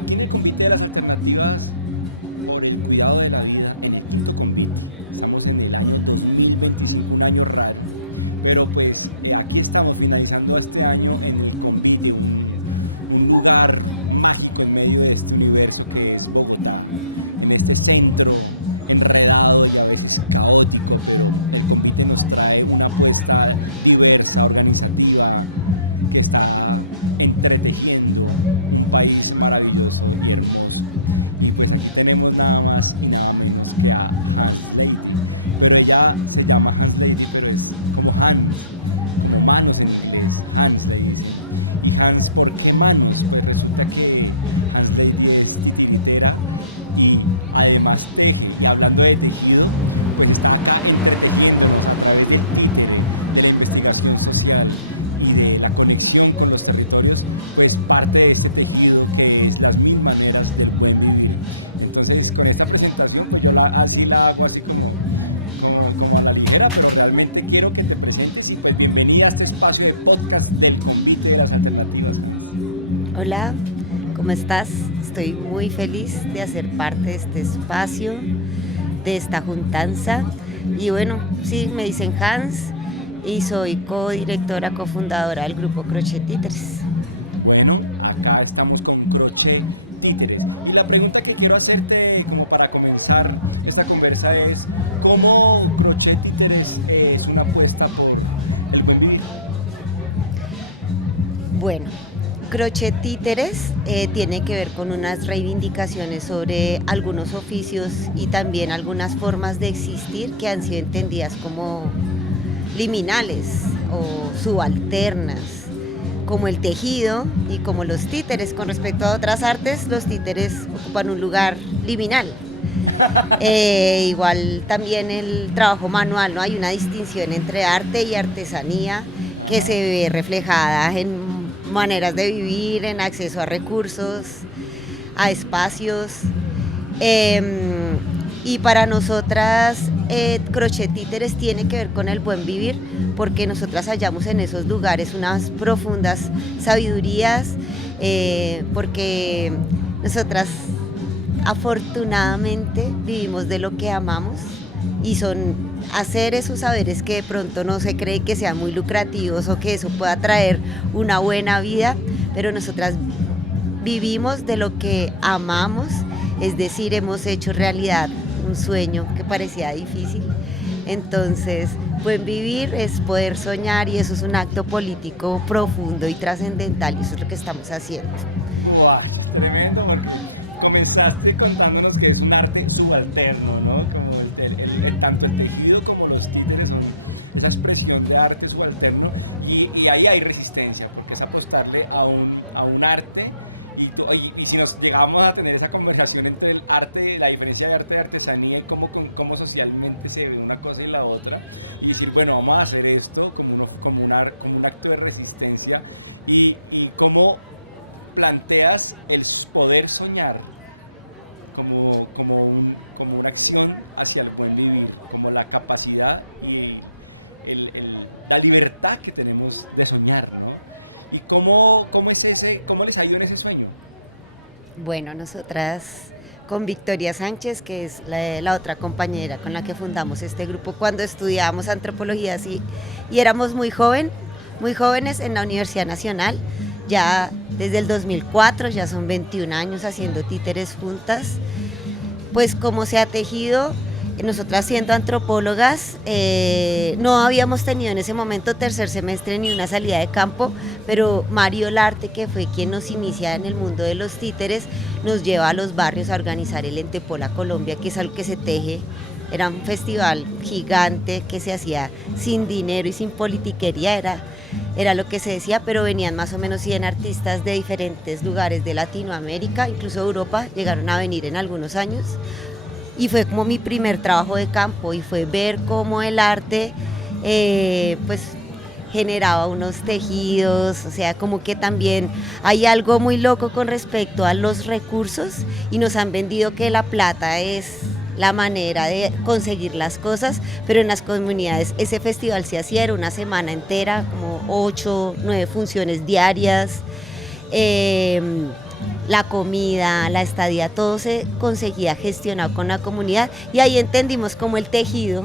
aquí en el Comité de las Alternativas por el cuidado de la vida en México conmigo. Estamos en el año 2020, un año raro, pero pues aquí estamos finalizando este año en el Comité, un lugar mágico en medio de este universo que es Bogotá, en este centro enredado y a veces caótico que nos trae una apuesta diversa, organizativa, que está entretejiendo un país maravilloso de tiempos. Pues aquí tenemos nada más y nada menos que a Hansley, pero ella se llama Hansley, pero es como Hans, Manos en inglés, Hansley. Y Hans, ¿por qué Manos? Pues resulta que Hansley es tijera y además teje, y hablando de tejido, pues está acá en el tejido, a través de investigación social, la conexión con los territorios, pues parte de este tejido que es las mil maneras de poder vivir. Entonces, con esta presentación, pues yo así la hago así como a la ligera, pero realmente quiero que te presentes y pues bienvenida a este espacio de podcast del Comité de las Alternativas. Hola, ¿cómo estás? Estoy muy feliz de hacer parte de este espacio, de esta juntanza. Y bueno, sí, me dicen Hans y soy codirectora, cofundadora del grupo Crochet Títeres. Bueno, acá estamos con Crochet Títeres. Y la pregunta que quiero hacerte como para comenzar esta conversa es ¿cómo Crochet Títeres es una apuesta por el COVID? Bueno, Crochet Títeres tiene que ver con unas reivindicaciones sobre algunos oficios y también algunas formas de existir que han sido entendidas como liminales o subalternas, como el tejido y como los títeres. Con respecto a otras artes, los títeres ocupan un lugar liminal. Igual también el trabajo manual, ¿no? Hay una distinción entre arte y artesanía que se ve reflejada en maneras de vivir, en acceso a recursos, a espacios. Y para nosotras, Crochet Títeres tiene que ver con el buen vivir, porque nosotras hallamos en esos lugares unas profundas sabidurías, porque nosotras afortunadamente vivimos de lo que amamos y son hacer esos saberes que de pronto no se cree que sean muy lucrativos o que eso pueda traer una buena vida, pero nosotras vivimos de lo que amamos, es decir, hemos hecho realidad un sueño que parecía difícil. Entonces, buen vivir es poder soñar y eso es un acto político profundo y trascendental y eso es lo que estamos haciendo. ¡Wow! Tremendo, porque comenzaste contándonos que es un arte subalterno, ¿no? Como tanto el tejido como los títeres son esa expresión de arte subalterno y ahí hay resistencia, porque es apostarle a un arte y si nos llegamos a tener esa conversación entre el arte, la diferencia de arte y artesanía y cómo socialmente se ve una cosa y la otra, y decir, bueno, vamos a hacer esto como un acto de resistencia y cómo planteas el poder soñar como una acción hacia el buen vivir, como la capacidad y la libertad que tenemos de soñar, ¿no? ¿Y cómo les ha ido en ese sueño? Bueno, nosotras con Victoria Sánchez, que es la otra compañera con la que fundamos este grupo, cuando estudiábamos antropología y éramos muy jóvenes en la Universidad Nacional, ya desde el 2004, ya son 21 años haciendo títeres juntas, pues como se ha tejido. Nosotras siendo antropólogas, no habíamos tenido en ese momento tercer semestre ni una salida de campo, pero Mario Larte, que fue quien nos inicia en el mundo de los títeres, nos lleva a los barrios a organizar el Entepola Colombia, que es algo que se teje. Era un festival gigante que se hacía sin dinero y sin politiquería, era lo que se decía, pero venían más o menos 100 artistas de diferentes lugares de Latinoamérica, incluso Europa, llegaron a venir en algunos años. Y fue como mi primer trabajo de campo y fue ver cómo el arte pues generaba unos tejidos, o sea, como que también hay algo muy loco con respecto a los recursos y nos han vendido que la plata es la manera de conseguir las cosas, pero en las comunidades ese festival se hacía, era una semana entera, como 8, 9 funciones diarias. la comida, la estadía, todo se conseguía gestionado con la comunidad y ahí entendimos cómo el tejido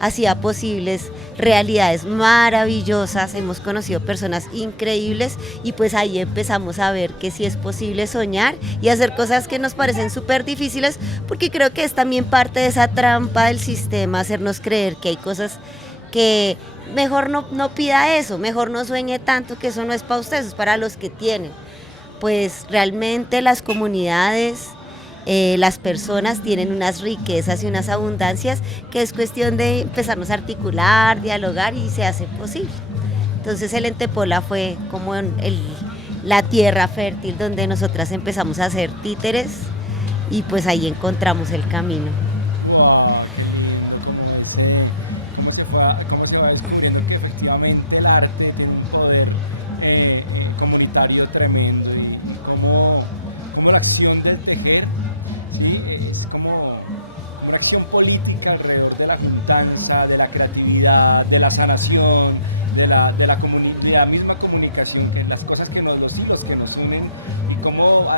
hacía posibles realidades maravillosas, hemos conocido personas increíbles y pues ahí empezamos a ver que sí es posible soñar y hacer cosas que nos parecen súper difíciles, porque creo que es también parte de esa trampa del sistema, hacernos creer que hay cosas que mejor no pida eso, mejor no sueñe tanto, que eso no es para ustedes, es para los que tienen. Pues realmente las comunidades, las personas tienen unas riquezas y unas abundancias que es cuestión de empezarnos a articular, dialogar y se hace posible. Entonces el Entepola fue como la tierra fértil donde nosotras empezamos a hacer títeres y pues ahí encontramos el camino. Wow. ¿Cómo se va descubriendo que efectivamente el arte tiene un poder comunitario tremendo y cómo la acción del tejer, ¿sí? Es como una acción política alrededor de la juntanza, de la creatividad, de la sanación, de la misma comunicación, que las cosas que los hilos que nos unen y cómo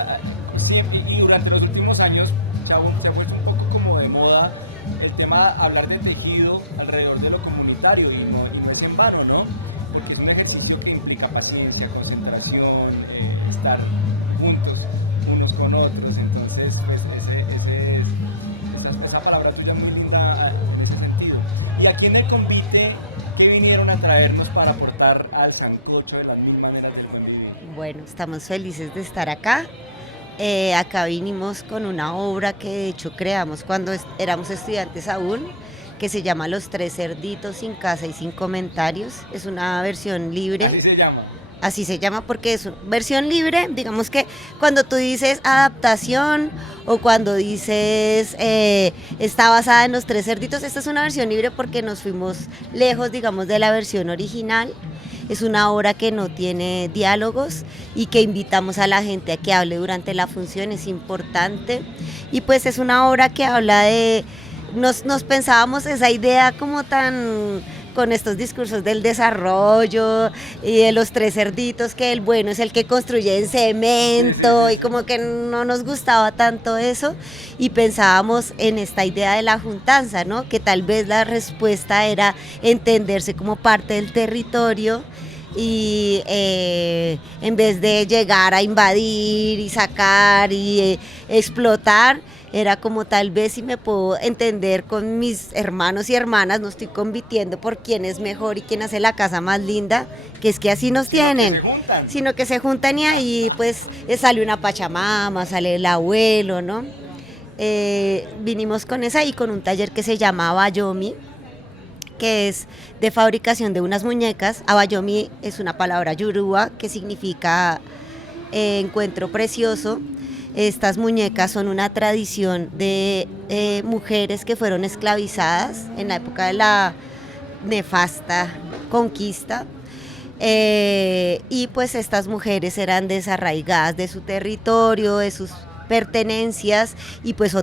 siempre y durante los últimos años se ha vuelto un poco como de moda el tema hablar del tejido alrededor de lo comunitario y no es en vano, ¿no? Porque es un ejercicio que implica paciencia, concentración, estar juntos unos con otros, entonces pues, esa palabra tuya muy linda en ese sentido. Y aquí en el convite, ¿qué vinieron a traernos para aportar al sancocho de las mil maneras del buen vivir? Bueno, estamos felices de estar acá. Acá vinimos con una obra que de hecho creamos cuando éramos estudiantes aún, que se llama Los Tres Cerditos sin casa y sin comentarios. Es una versión libre. Así se llama. Así se llama porque es versión libre, digamos que cuando tú dices adaptación o cuando dices está basada en Los Tres Cerditos, esta es una versión libre porque nos fuimos lejos, digamos, de la versión original. Es una obra que no tiene diálogos y que invitamos a la gente a que hable durante la función, es importante. Y pues es una obra que habla de, nos pensábamos esa idea como tan con estos discursos del desarrollo y de los tres cerditos, que el bueno es el que construye en cemento, y como que no nos gustaba tanto eso, y pensábamos en esta idea de la juntanza, ¿no? Que tal vez la respuesta era entenderse como parte del territorio y en vez de llegar a invadir y sacar y explotar, era como tal vez si me puedo entender con mis hermanos y hermanas, no estoy compitiendo por quién es mejor y quién hace la casa más linda, que es que así nos tienen, sino que se juntan y ahí pues sale una pachamama, sale el abuelo, ¿no? Vinimos con esa y con un taller que se llama Abayomi, que es de fabricación de unas muñecas. Abayomi es una palabra yoruba que significa encuentro precioso. Estas muñecas son una tradición de mujeres que fueron esclavizadas en la época de la nefasta conquista, y pues estas mujeres eran desarraigadas de su territorio, de sus pertenencias, y pues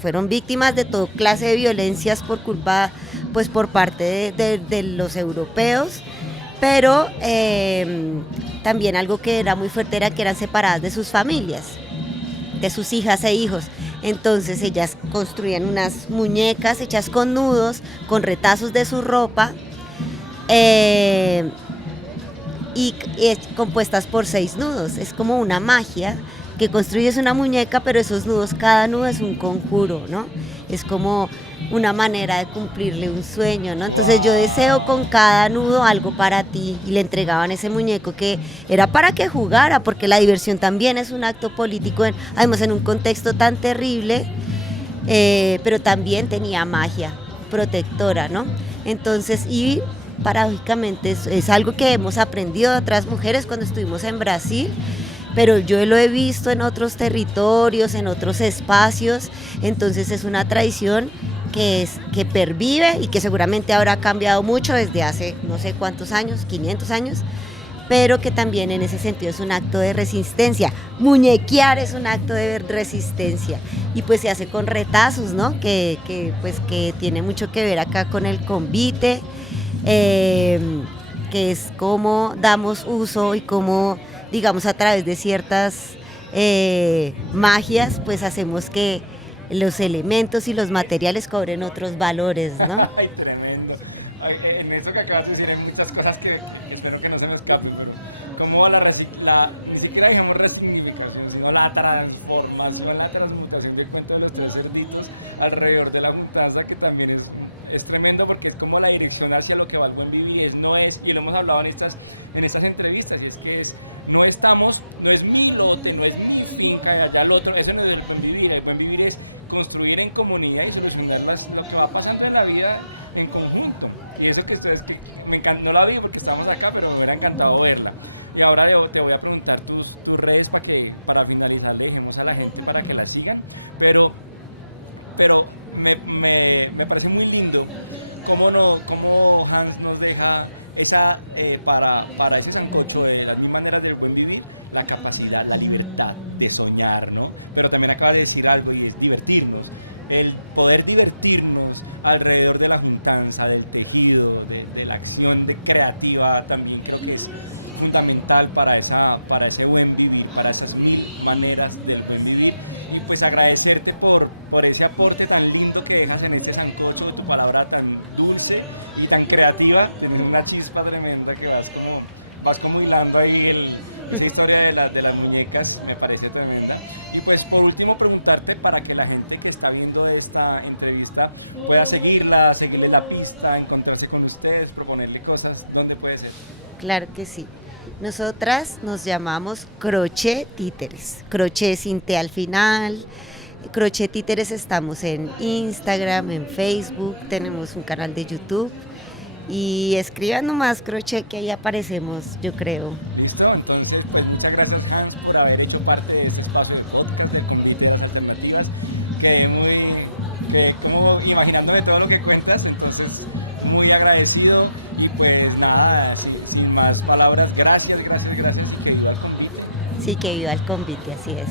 fueron víctimas de toda clase de violencias por culpa, pues por parte de los europeos. Pero también algo que era muy fuerte era que eran separadas de sus familias, de sus hijas e hijos. Entonces ellas construían unas muñecas hechas con nudos, con retazos de su ropa, y compuestas por 6 nudos. Es como una magia, que construyes una muñeca, pero esos nudos, cada nudo es un conjuro, ¿no? Es como una manera de cumplirle un sueño, ¿no? Entonces yo deseo con cada nudo algo para ti, y le entregaban ese muñeco que era para que jugara, porque la diversión también es un acto político, además en un contexto tan terrible, pero también tenía magia protectora, ¿no? Entonces, y paradójicamente es algo que hemos aprendido de otras mujeres cuando estuvimos en Brasil, pero yo lo he visto en otros territorios, en otros espacios. Entonces es una tradición que pervive y que seguramente ahora ha cambiado mucho desde hace no sé cuántos años, 500 años, pero que también en ese sentido es un acto de resistencia. Muñequear es un acto de resistencia y pues se hace con retazos, ¿no? Que tiene mucho que ver acá con el convite, que es cómo damos uso y cómo, digamos, a través de ciertas magias, pues hacemos que los elementos y los materiales cobren otros valores, ¿no? Ay, tremendo. Ay, en eso que acabas de decir hay muchas cosas que espero que no se me escapen. Como ni siquiera digamos resignificación, sino la transformación, la transmutación del cuento de los tres cerditos alrededor de la mutanza, que también es tremendo porque es como la dirección hacia lo que va el buen vivir, y lo hemos hablado en estas entrevistas, y es que no es mi lote, no es mi finca, allá al otro, eso no es el buen vivir es construir en comunidad y solucionar lo que va pasando en la vida en conjunto. Y eso que ustedes, me encantó, no la vi porque estamos acá, pero me hubiera encantado verla. Y ahora te voy a preguntar tus redes para finalizar, le dejemos a la gente para que la sigan, pero me parece muy lindo cómo Hans nos deja para ese sancocho de las mismas maneras de vivir, la capacidad, la libertad de soñar, ¿no? Pero también acaba de decir algo y es divertirnos, el poder divertirnos alrededor de la juntanza, del tejido, de la acción creativa, también creo que es fundamental para ese buen vivir, para esas maneras del buen vivir. Y pues agradecerte por ese aporte tan lindo que dejas en ese sancocho, de tu palabra tan dulce y tan creativa, de una chispa tremenda que vas como hilando ahí esa historia de las muñecas, me parece tremenda. Y pues por último preguntarte para que la gente que está viendo esta entrevista pueda seguirla, seguirle la pista, encontrarse con ustedes, proponerle cosas, ¿dónde puede ser? Claro que sí. Nosotras nos llamamos Crochet Títeres, crochet sin T al final. Crochet Títeres, estamos en Instagram, en Facebook, tenemos un canal de YouTube y escriban nomás Crochet, que ahí aparecemos, yo creo. Listo, entonces pues muchas gracias, Hans, por haber hecho parte de ese espacio de las alternativas. Quedé como imaginándome todo lo que cuentas, entonces muy agradecido y pues nada, sin más palabras, gracias, que vivas contigo. Sí, que viva el convite, así es.